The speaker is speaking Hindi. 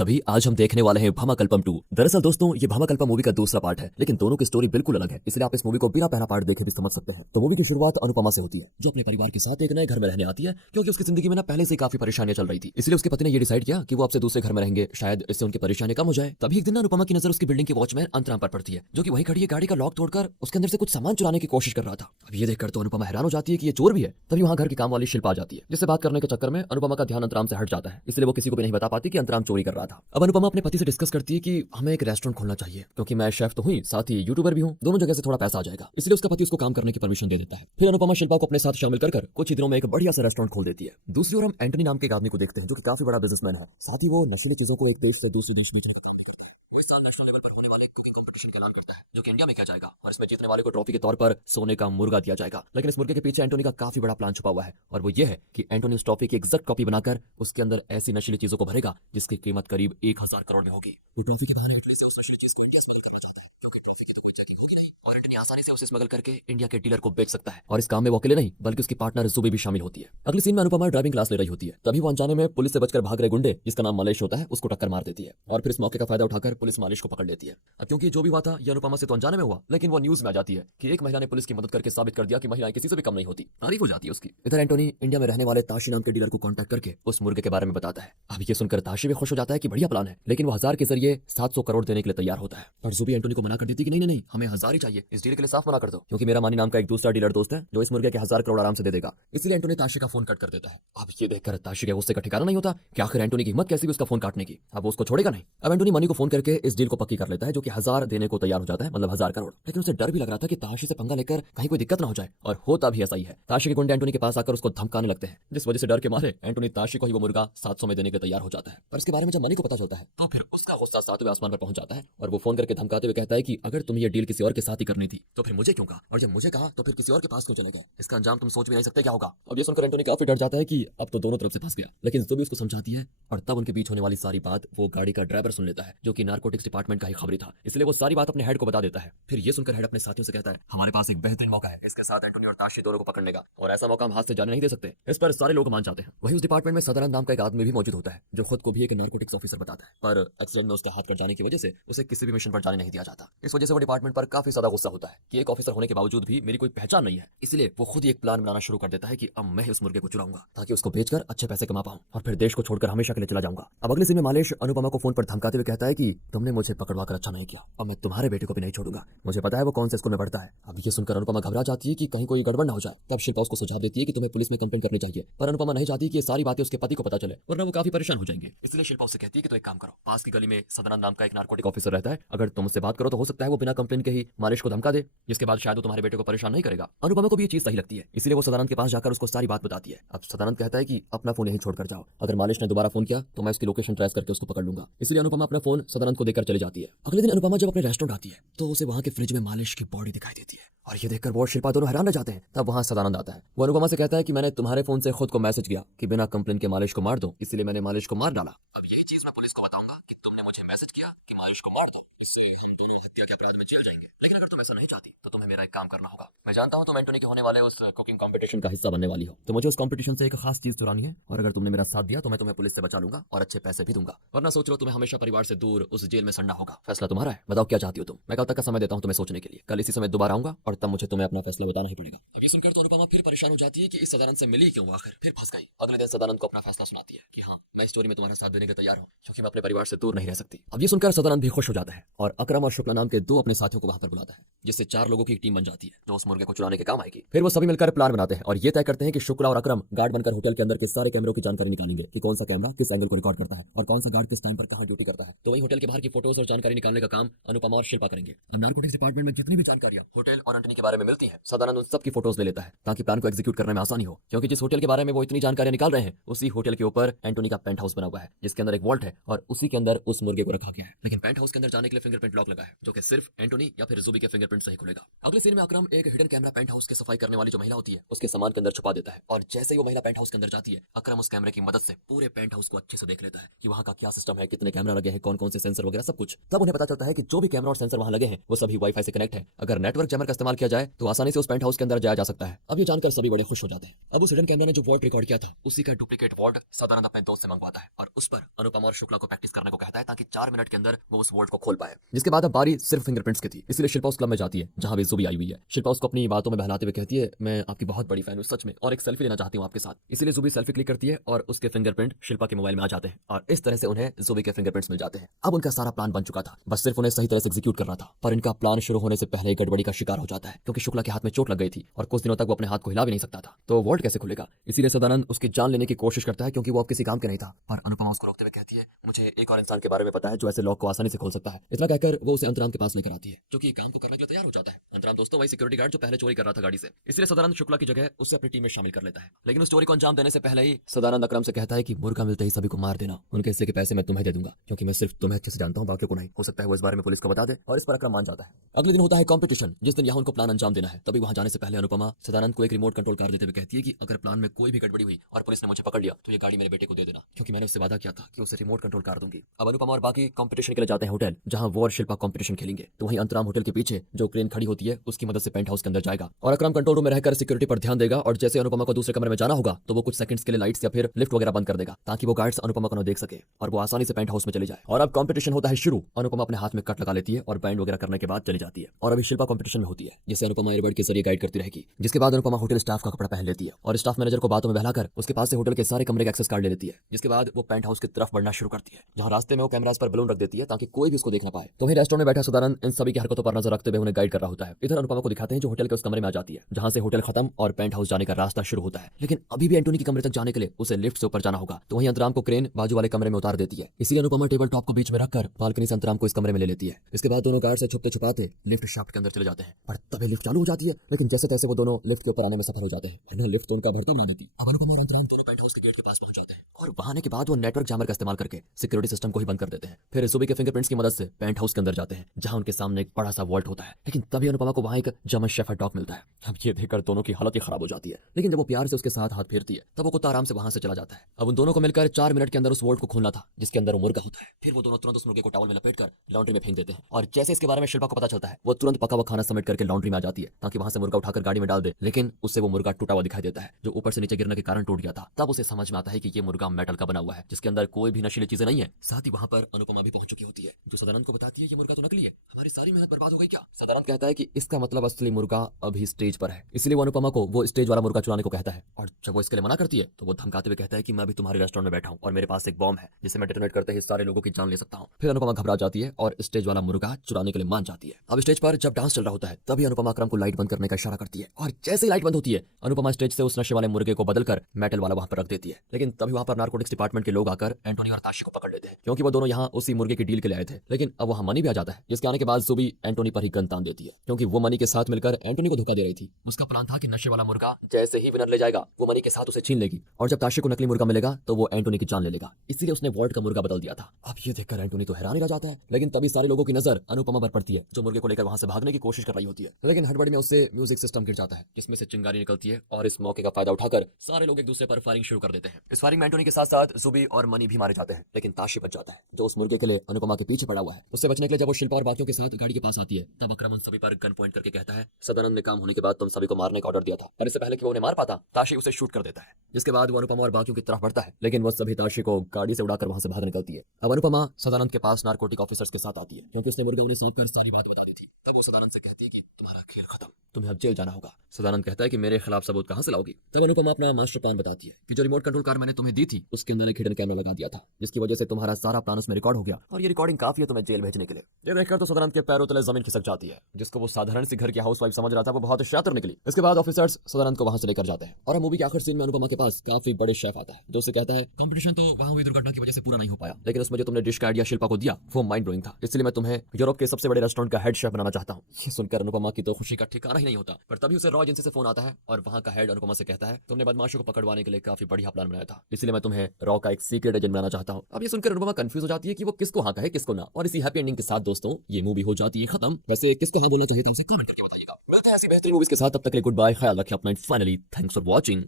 सभी, आज हम देखने वाले हैं भामाकल्पम 2। दरअसल दोस्तों ये भामाकल्पम मूवी का दूसरा पार्ट है, लेकिन दोनों की स्टोरी बिल्कुल अलग है, इसलिए आप इस मूवी को बिना पहला पार्ट देखे भी समझ सकते हैं। तो मूवी की शुरुआत अनुपमा से होती है, जो अपने परिवार के साथ एक नए घर में रहने आती है, क्योंकि उसकी जिंदगी में ना पहले से काफी परेशानियां चल रही थी। इसलिए उसके पति ने ये डिसाइड किया कि वो आपसे दूसरे घर में रहेंगे, शायद इससे उनकी परेशानी कम हो जाए। तभी एक दिन अनुपमा की नजर उसकी बिल्डिंग के वॉचमैन अंतराम पर पड़ती है, जो कि वहीं खड़ी गाड़ी का लॉक तोड़कर उसके अंदर से कुछ सामान चुराने की कोशिश कर रहा था। अब ये देखकर तो अनुपमा हैरान हो जाती है कि ये चोर भी है। तभी वहां घर की काम वाली शिल्पा आ जाती है, जिससे बात करने के चक्कर में अनुपमा का ध्यान अंतराम से हट जाता है, इसलिए वो किसी को भी नहीं बता पाती कि अंतराम चोरी कर रहा था। अब अनुपमा अपने पति से डिस्कस करती है कि हमें एक रेस्टोरेंट खोलना चाहिए, क्योंकि मैं शेफ तो हुई, साथ ही यूट्यूबर भी हूँ, दोनों जगह से थोड़ा पैसा आ जाएगा। इसलिए उसका पति उसको काम करने की परमिशन दे देता है। फिर अनुपमा शिल्पा को अपने साथ शामिल कर कुछ ही दिनों में एक बढ़िया सा रेस्टोरेंट खोल देती है। दूसरी ओर हम एंटनी नाम के एक आदमी को देखते हैं, जो कि काफी बड़ा बिजनेसमैन है। साथ ही वो नशीली चीजों को एक देश से दूसरे देश बेचने का काम करता है। वो इस साल नेशनल लेवल पर होने वाले कुकिंग कंपटीशन का ऐलान करता है, जो कि इंडिया में किया जाएगा, और इसमें जीतने वाले को ट्रॉफी के तौर पर सोने का मुर्गा दिया जाएगा। लेकिन इस मुर्गे के पीछे एंटोनी का काफी बड़ा प्लान छुपा हुआ है, और वो ये है कि एंटोनी उस ट्रॉफी की एग्जैक्ट कॉपी बनाकर उसके अंदर ऐसी नशीली चीजों को भरेगा जिसकी कीमत करीब 1000 करोड़ में होगी। वो ट्रॉफी के बहाने इटली से उस नशीली चीज को इंडिया स्मगल करना चाहता है, क्योंकि ट्रॉफी की तो कोई चेकिंग होगी नहीं, और एंटनी आसानी से उसे स्मगल करके इंडिया के डीलर को बेच सकता है। और इस काम में वो अकेले नहीं, बल्कि उसकी पार्टनर जुबी भी शामिल होती है। अगली सीन में अनुपमा ड्राइविंग क्लास ले रही होती है, तभी वो अनजाने में पुलिस से बचकर भाग रहे गुंडे, जिसका नाम मलेश होता है, उसको टक्कर मार देती है, और फिर इस मौके का फायदा उठाकर पुलिस मालिश को पकड़ लेती है। अब क्योंकि जो भी हुआ था ये अनुपमा से तो अनजाने में हुआ, लेकिन वो न्यूज में आ जाती है कि एक महिला ने पुलिस की मदद करके साबित कर दिया कि महिलाएं किसी से भी कम नहीं होती। तारीफ हो जाती है उसकी। इधर एंटोनी इंडिया में रहने वाले ताशी नाम के डीलर को कांटेक्ट करके उस मुर्गे के बारे में बताता है। अब ये सुनकर ताशी भी खुश हो जाता है कि बढ़िया प्लान है, लेकिन वो 1000 के जरिए 700 करोड़ देने के लिए तैयार होता है। पर जुबी एंटोनी को मना कर देती कि नहीं नहीं नहीं, हमें 1000 ही चाहिए, इस डील के लिए साफ मना कर दो, क्योंकि मेरा मानी नाम का एक दूसरा डीलर दोस्त है जो इस मुर्गे के 1000 करोड़ आराम से दे देगा। इसलिए एंटोनी ताशी का फोन कट कर देता है। अब ये देखकर ताशी के गुस्से का ठिकाना नहीं होता कि आखिर एंटोनी की हिम्मत कैसी भी उसका फोन काटने की। अब वो उसको छोड़ेगा नहीं। अब एंटोनी मनी को फोन करके इस डील को पक्की कर लेता है, जो कि 1000 देने को तैयार हो जाता है, मतलब 1000 करोड़। लेकिन उसे डर भी लग रहा था कि ताशी से पंगा लेकर कहीं कोई दिक्कत ना हो जाए, और होता भी ऐसा ही है। ताशी के गुंडे एंटोनी के पास आकर उसको धमकाने लगते हैं, जिस वजह से डर के मारे एंटोनी ताशी को ही वो मुर्गा 700 में देने के लिए तैयार हो जाता है। पर इसके बारे में जब मनी को पता चलता है तो फिर उसका गुस्सा 7वें आसमान पर पहुंच जाता है, और वो फोन करके धमकाते हुए कहता है कि अगर तुम्हें ये डील किसी और के साथ ही करनी थी तो फिर मुझे क्यों कहा, और जब मुझे कहा तो फिर किसी और के पास क्यों चले गए, इसका अंजाम तुम सोच भी नहीं सकते क्या होगा। अब ये सुनकर एंटोनी काफी डर जाता है कि अब तो दोनों तरफ से फंस गया। लेकिन जुबी उसको समझाती है, और तब उनके बीच होने वाली सारी बात वो गाड़ी का ड्राइवर सुन लेता है, जो कि नारकोटिक्स डिपार्टमेंट का ही खबरी था। इसलिए वो सारी बात अपने हेड को बता देता है। फिर ये सुनकर हेड अपने साथियों से कहता है, हमारे पास एक बेहतरीन मौका है इसके साथ एंटोनी और ताशी दोनों को पकड़ने का, और ऐसा मौका हम हाथ से जाने नहीं दे सकते। इस पर सारे लोग मान जाते हैं। वहीं उस डिपार्टमेंट में सदानंद नाम का एक आदमी भी मौजूद होता है, जो खुद को भी एक नारकोटिक्स ऑफिसर बताता है, पर एक्सीडेंट में उसका हाथ कट जाने की वजह से उसे किसी भी मिशन पर जाने नहीं दिया जाता। इस वजह से वो डिपार्टमेंट पर काफी ज्यादा गुस्सा होता है कि एक ऑफिसर होने के बावजूद भी मेरी कोई पहचान नहीं है। इसलिए वो खुद ही एक प्लान बनाना शुरू कर देता है कि अब मैं उस मुर्गे को चुराऊंगा, ताकि उसको बेचकर अच्छे पैसे कमा पाऊं, और फिर देश को छोड़कर हमेशा के लिए चला जाऊंगा। अब अगले सीन में मालेश अनुपमा को फोन पर धमकाते हुए कहता है कि तुमने मुझे पकड़वा कर अच्छा नहीं किया, अब मैं तुम्हारे बेटे को भी नहीं छोड़ूंगा, मुझे पता है वो कौन से स्कूल में पढ़ता है। अब ये सुनकर अनुपमा घबरा जाती है कि कहीं कोई गड़बड़ ना हो जाए। तब शिल्पा उसको सुझाव देती है कि तुम्हें पुलिस में कंप्लेंट करनी चाहिए, पर अनुपमा नहीं चाहती कि ये सारी बातें उसके पति को पता चले, वरना वो काफी परेशान हो जाएंगे। इसलिए शिल्पा उससे कहती है कि तो एक काम करो, पास की गली में सदानंद नाम का एक नारकोटिक ऑफिसर रहता है, अगर तुम उससे बात करो तो हो सकता है वो बिना कंप्लेंट के ही मालिश को धमका दे, जिसके बाद शायद वो तुम्हारे बेटे को परेशान नहीं करेगा। अनुपमा को भी ये चीज सही लगती है, इसलिए वो सदानंद के पास जाकर उसको सारी बात बताती है। अब सदानंद कहता है कि अपना फोन यहीं छोड़कर जाओ, अगर मालिश ने दोबारा फोन किया तो मैं उसकी लोकेशन ट्रेस करके उसको पकड़ लूंगा। इसलिए अनुपमा अपना फोन सदानंद को देकर चली जाती है। अगले दिन अनुपमा जब अपने रेस्टोरेंट आती है तो उसे वहां के फ्रिज में मालिश की बॉडी दिखाई देती है, और ये देखकर वो और शिल्पा दोनों हैरान रह जाते हैं। तब वहां सदानंद आता है। वो अनुपमा से कहता है कि मैंने तुम्हारे फोन से खुद को मैसेज किया कि बिना कंप्लेंट के मालिश को मार दो, इसलिए मैंने मालिश को मार डाला। अब यही चीज मैं पुलिस को बताऊंगा कि तुमने मुझे मैसेज किया कि मालिश को मार दो, इससे हम दोनों हत्या के अपराध में जेल जाएंगे। लेकिन अगर तुम ऐसा नहीं चाहती तो तुम्हें मेरा एक काम करना होगा। मैं जानता हूं तुम एंटोनी के होने वाले उस कुकिंग कंपटीशन का हिस्सा बनने वाली हो, तो मुझे उस कंपटीशन से एक खास चीज चुरानी है, और अगर तुमने मेरा साथ दिया तो मैं तुम्हें पुलिस से बचा लूंगा और अच्छे पैसे भी दूंगा, वरना सोच लो तुम्हें हमेशा परिवार से दूर उस जेल में सड़ना होगा। फैसला तुम्हारा है, बताओ क्या चाहती हो तुम। मैं कल तक का समय देता हूं तुम्हें सोचने के लिए, कल इसी समय दोबारा आऊंगा और तब मुझे तुम्हें अपना फैसला बताना ही पड़ेगा। अब ये सुनकर तो अनुपमा फिर परेशान हो जाती है कि इस सदानंद से मिली क्यों, आखिर फिर फंस गई। अगले दिन सदानंद को अपना फैसला सुनाती है कि हाँ, मैं स्टोरी में तुम्हारा साथ देने के तैयार हूँ, क्योंकि मैं अपने परिवार से दूर नहीं रह सकती। अब ये सुनकर सदानंद भी खुश हो जाता है, और अकरम और शुक्ला नाम के 2 अपने साथियों को वहां पर बुलाता है, जिससे 4 लोगों की टीम बन जाती है जो उस मुर्गे को चुराने के काम आएगी। फिर वो सभी मिलकर प्लान बनाते हैं, और ये तय करते हैं कि शुक्ला और अकरम गार्ड बनकर होटल के अंदर के सारे कैमरों की जानकारी निकालेंगे कि कौन सा कैमरा किस एंगल को रिकॉर्ड करता है, और कौन सा गार्ड किस टाइम पर कहां ड्यूटी करता है। तो वही होटल के बाहर की फोटोज और जानकारी निकालने का काम अनुपमा और शिल्पा करेंगे। अब नारकोटिक्स डिपार्टमेंट में जितनी भी जानकारियां होटल और एंटनी के बारे में मिलती है, सदानंद उन सब की फोटोज ले लेता है, ताकि प्लान को एग्जीक्यूट करने में आसानी हो, क्योंकि जिस होटल के बारे में वो इतनी जानकारियां निकाल रहे हैं उसी होटल के ऊपर एंटोनी का पेंट हाउस बना हुआ है, जिसके अंदर एक वॉल्ट है, और उसी के अंदर उस मुर्गे को रखा गया है। लेकिन पेंट हाउस के अंदर जाने के लिए फिंगरप्रिंट लॉक लगा है, जो कि सिर्फ एंटोनी या फिर ज़ुबी के फिंगरप्रिंट से ही खुलेगा। अगले सीन में अकरम एक हिडन कैमरा पेंट हाउस की सफाई करने वाली जो महिला होती है उसके सामान के अंदर छुपा देता है, और जैसे ही वो महिला पेंट हाउस के अंदर जाती है अकरम उस कैमरे की मदद से पूरे पेंट हाउस को अच्छे से देख लेता है कि वहाँ का क्या सिस्टम है, कितने कैमरा लगे हैं, कौन कौन से सेंसर वगैरह सब कुछ। तब उन्हें पता चलता है कि जो भी कैमरा और सेंसर वहाँ लगे हैं वो सभी वाईफाई से कनेक्ट है। अगर नेटवर्क जैमर का इस्तेमाल किया जाए तो आसानी से उस पेंट हाउस के अंदर जाया जा सकता है। अब ये जानकर सभी बड़े खुश हो जाते हैं। अब उस हिडन कैमरा ने जो वॉल्ट रिकॉर्ड किया था उसी का डुप्लीकेट वॉल्ट सदानंद अपने दोस्त से मंगवाता है और उस पर अनुपमा और शुक्ला को प्रैक्टिस करने को कहता है ताकि 4 मिनट के अंदर वो उस वॉल्ट को खोल पाए। जिसके बाद अब बारी सिर्फ फिंगरप्रिंट्स की थी, इसलिए शिल्पा उस क्लब में जाती है जहां भी ज़ुबी आई हुई है। शिल्पा उसको अपनी बातों में बहलाते हुए कहती है, मैं आपकी बहुत बड़ी फैन हूँ सच में, और एक सेल्फी लेना चाहती हूँ आपके साथ। इसलिए ज़ुबी सेल्फी क्लिक करती है और उसके फिंगरप्रिंट शिल्पा के मोबाइल में आ जाते हैं और इस तरह से उन्हें ज़ुबी के फिंगरप्रिंट्स मिल जाते हैं। अब उनका सारा प्लान बन चुका था, बस सिर्फ उन्हें सही तरह से एग्जीक्यूट करना था। पर इनका प्लान शुरू होने से पहले ही गड़बड़ी का शिकार हो जाता है क्योंकि शुक्ला के हाथ में चोट लग गई थी और कुछ दिनों तक वो अपने हाथ को हिला भी नहीं सकता था, तो वॉल्ट कैसे खुलेगा। इसीलिए सदानंद उसकी जान लेने की कोशिश करता है क्योंकि वो अब किसी काम के नहीं था। पर अनुपमा उसको रोकते हुए कहती है, मुझे एक और इंसान के बारे में पता है जो ऐसे लॉक को आसानी से खोल सकता है। इतना कहकर वो उसे अंतराम के पास लेकर आती है जो कि काम को करने के लिए तैयार हो जाता है। अंतराम दोस्तों वही सिक्योरिटी गार्ड जो पहले चोरी कर रहा था गाड़ी से, इसलिए सदानंद शुक्ला की जगह उससे अपनी टीम में शामिल कर लेता है। लेकिन उस चोरी को अंजाम देने से पहले ही सदानंद अकरम से कहता है कि मुर्गा मिलते ही सभी को मार देना, उनके हिस्से के पैसे मैं तुम्हें दे दूंगा क्योंकि मैं सिर्फ तुम्हें अच्छे से जानता हूँ, बाकियों को नहीं। हो सकता है वो इस बारे में पुलिस को बता दे और इस पर अकरम मान जाता है। अगले दिन होता है कॉम्पिटिशन, जिस दिन यहाँ उनको प्लान अंजाम देना है। तभी वहाँ जाने से पहले अनुपमा सदानंद को एक रिमोट कंट्रोल कार देते हुए कहती है कि अगर प्लान में कोई भी गड़बड़ी हुई और पुलिस ने मुझे पकड़ लिया तो ये गाड़ी मेरे बेटे को दे देना, क्योंकि मैंने उससे वादा किया था कि उसे रिमोट कंट्रोल कार दूंगी। अब अनुपमा और बाकी कंपटीशन के लिए जाते हैं होटल जहां वो और शिल्पा कंपटीशन खेलेंगे। तो वहीं अंतराम होटल के पीछे जो क्रेन खड़ी होती है उसकी मदद से पेंट हाउस के अंदर जाएगा और अकरम कंट्रोल रूम में रहकर सिक्योरिटी पर ध्यान देगा, और जैसे अनुपमा को दूसरे कमरे में जाना होगा तो वो कुछ सेकंड्स के लिए लाइट्स या फिर लिफ्ट वगैरह बंद कर देगा ताकि वो गार्ड्स अनुपमा को न देख सके और वो आसानी से पेंट हाउस में चले जाए। और अब कंपटीशन होता है शुरू। अनुपमा अपने हाथ में कट लगा लेती है और बैंड वगैरह करने के बाद चली जाती है, और अभी शिल्पा कंपटीशन में होती है जिसे अनुपमा एयरबड के जरिए गाइड करती रहेगी। जिसके बाद अनुपमा होटल स्टाफ का कपड़ा पहन लेती है और स्टाफ मैनेजर को बातों में बहलाकर उसके पास से होटल के सारे कमरे का एक्सेस कार्ड ले लेती है। जिसके बाद वो पेंट हाउस की तरफ बढ़ना शुरू करती है जहां रास्ते में वो कैमरास पर बलून रख देती है ताकि कोई भी उसको देख ना पाए। तो वहीं रेस्टोरेंट में बैठा सदानंद इन सभी की हरकतों पर नजर रखते हुए उन्हें गाइड कर रहा होता है। इधर अनुपमा को दिखाते हैं जो होटल के उस कमरे में आ जाती है जहां से होटल खत्म और पेंट हाउस जाने का रास्ता शुरू होता है। लेकिन अभी भी एंटोनी के कमरे तक जाने के लिए उसे लिफ्ट से ऊपर जाना होगा, तो वहीं अंतराम को क्रेन बाजू वाले कमरे में उतार देती है। इसीलिए अनुपमा टेबल टॉप को बीच में रखकर बालकनी से अंतराम को इस कमरे में ले लेती है। इसके बाद दोनों गार्ड से छुपते छुपाते लिफ्ट शाफ्ट के अंदर चले जाते हैं, पर तभी लिफ्ट चालू हो जाती है। लेकिन जैसे तैसे वो दोनों लिफ्ट के ऊपर आने में सफल हो जाते हैं, वरना लिफ्ट तो उनका भरता बना देती। अब अनुपमा और अंतराम दोनों पेंट हाउस के गेट के पास पहुंच जाते हैं और वहां आने के बाद वो नेटवर्क जैमर का इस्तेमाल करके सिक्योरिटी सिस्टम को ही बंद कर देते हैं। फिर ज़ुबी के फिंगरप्रिंट्स की मदद से पेंट हाउस के अंदर जाते हैं जहां उनके सामने एक बड़ा सा वॉल्ट होता है। लेकिन तभी अनुपमा को वहां एक जर्मन शेफर्ड डॉग मिलता है। अब ये देखकर दोनों की हालत ही खराब हो जाती है, लेकिन जब वो प्यार से उसके साथ हाथ फेरती है तब वो कुत्ता आराम से वहां से चला जाता है। अब उन दोनों को मिलकर 4 मिनट के अंदर उस वोल्ट को खोलना था जिसके अंदर वो मुर्गा होता है। फिर वो दोनों तुरंत उस मुर्गे को टॉवल में लपेटकर लॉन्ड्री में फेंक देते हैं, और जैसे इसके बारे में शिल्पा को पता चलता है वो तुरंत पका हुआ खाना समेट करके लॉन्ड्री में आ जाती है ताकि वहां से मुर्गा उठाकर गाड़ी में डाल दे। लेकिन उससे वो मुर्गा टूटा हुआ दिखाई देता है जो ऊपर से नीचे गिरने के कारण टूट गया था। तब उसे समझ में आता है कि ये मुर्गा मेटल का बना हुआ है जिसके अंदर कोई भी नशीली चीजें नहीं है। साथ ही वहां पर अनुपमा भी पहुंच चुकी होती है जो सदानंद को बताती है ये मुर्गा तो नकली है, हमारी सारी मेहनत बर्बाद हो गई क्या। सदानंद कहता है कि इसका मतलब असली मुर्गा अभी स्टेज पर है, इसलिए वो अनुपमा को वो स्टेज वाला मुर्गा चुराने को कहता है। और जब वो इसके लिए मना करती है तो वो धमकाते हुए कहता है कि मैं अभी तुम्हारे रेस्टोरेंट में बैठा हूं और मेरे पास एक बॉम्ब है जिसे मैं डिटोनेट करते ही सारे लोगों की जान ले सकता हूं। फिर अनुपमा घबरा जाती है और स्टेज वाला मुर्गा चुराने के लिए मान जाती है। अब स्टेज पर जब डांस चल रहा होता है तभी अनुपमा अकरम को लाइट बंद करने का इशारा करती है, और जैसे ही लाइट बंद होती है अनुपमा स्टेज से उस नशे वाले मुर्गे को बदलकर मेटल वाला वहां पर रख देती है। लेकिन तभी वहां पर नारकोटिक्स डिपार्टमेंट के लोग आकर एंटोनी और ताशी को पकड़ लेते हैं क्योंकि वो दोनों यहाँ उसी मुर्गे की डील के लिए आए थे। लेकिन अब वहां मनी भी आ जाता है जिसके आने के बाद ज़ुबी एंटोनी पर ही गन तान देती है क्योंकि वो मनी के साथ मिलकर एंटोनी को धोखा दे रही थी। उसका प्लान था कि नशे वाला मुर्गा जैसे ही विनर ले जाएगा वो मनी के साथ उसे छीन लेगी, और जब ताशी को नकली मुर्गा मिलेगा तो वो एंटोनी की जान ले लेगा। इसीलिए उसने वॉल्ट का मुर्गा बदल दिया था। अब ये देखकर एंटोनी तो हैरान ही रह जाता है, लेकिन तभी सारे लोगों की नजर अनुपमा पर पड़ती है जो मुर्गे को लेकर वहां से भागने की कोशिश कर रही होती है। लेकिन हड़बड़ी में उससे म्यूजिक सिस्टम गिर जाता है जिसमें से चिंगारी निकलती है, और इस मौके का फायदा उठाकर सारे लोग एक दूसरे पर फायरिंग शुरू कर देते हैं। इस फायरिंग में एंटोनी के साथ साथ ज़ुबी और मनी भी मारे जाते हैं, लेकिन ताशी बच जाता है जो उस मुर्गे के लिए अनुपमा के पीछे पड़ा हुआ है। उससे बचने के लिए जब वो शिल्पा और बाकियों के साथ गाड़ी के पास आती है तब अकरम उन सभी पर गन पॉइंट करके कहता है सदानंद ने काम होने के बाद तुम सभी को मारने का ऑर्डर दिया था, पर इससे पहले कि वो उन्हें मार पाता ताशी उसे शूट कर देता है। जिसके बाद वो अनुपमा और बाकियों की तरफ बढ़ता है, लेकिन वो सभी ताशी को गाड़ी से उड़ाकर वहां से बाहर निकलती है। अब अनुपमा सदानंद के पास नारकोटिक ऑफिसर्स के साथ आती है क्योंकि उसने मुर्गा उन्हें सौंपकर सारी बात बता दी थी। तब वो सदानंद से कहती है कि तुम्हारा खेल खत्म, तुम्हें अब जेल जाना होगा। सदानंद कहता है कि मेरे खिलाफ सबूत कहां से लाओगी। तब अनुपमा अपना मास्टर प्लान बताती है कि जो रिमोट कंट्रोल कार मैंने तुम्हें दी थी उसके अंदर एक हिडन कैमरा लगा दिया था जिसकी वजह से तुम्हारा सारा प्लान उसमें रिकॉर्ड हो गया, और ये रिकॉर्डिंग काफी है तुम्हें जेल भेजने के लिए। ये देखकर तो सदानंद के पैरों तले जमीन खिसक जाती है। जिसको वो साधारण सी घर की हाउसवाइफ समझ रहा था वो बहुत शातिर निकली। इसके बाद ऑफिसर्स सदानंद को वहां से लेकर जाते हैं, और अब मूवी के आखिर सीन में अनुपमा के पास काफी बड़े शेफ आता है जो उसे कहता है कंपटीशन तो वहां हुई दुर्घटना की वजह से पूरा नहीं हो पाया, लेकिन उसमें जो तुमने डिश का आइडिया शिल्पा को दिया वो माइंड ब्लोइंग था, इसलिए मैं तुम्हें यूरोप के सबसे बड़े रेस्टोरेंट का हेड शेफ बनाना चाहता हूँ। ये सुनकर अनुपमा की तो खुशी का ठिकाना ही नहीं होता, पर तभी उसे रॉ एजेंसी से फोन आता है और वहां का हेड अनुपमा से कहता है तुमने बदमाशों को पकड़वाने के लिए काफी बढ़िया प्लान बनाया था, इसलिए मैं तुम्हें रॉ का एक सीक्रेट एजेंट बनाना चाहता हूँ। अब ये सुनकर अनुपमा कंफ्यूज हो जाती है कि वो किसको हाँ कहे किसको ना, और इसी हैप्पी एंडिंग के साथ दोस्तों ये मूवी हो जाती है खत्म। वैसे किसको हाँ बोलना चाहिए था उसे कमेंट करके बताइएगा। मिलते हैं ऐसी बेहतरीन मूवीज के साथ, तब तक के लिए गुड बाय, ख्याल रखें अपना, फाइनली थैंक्स फॉर वॉचिंग।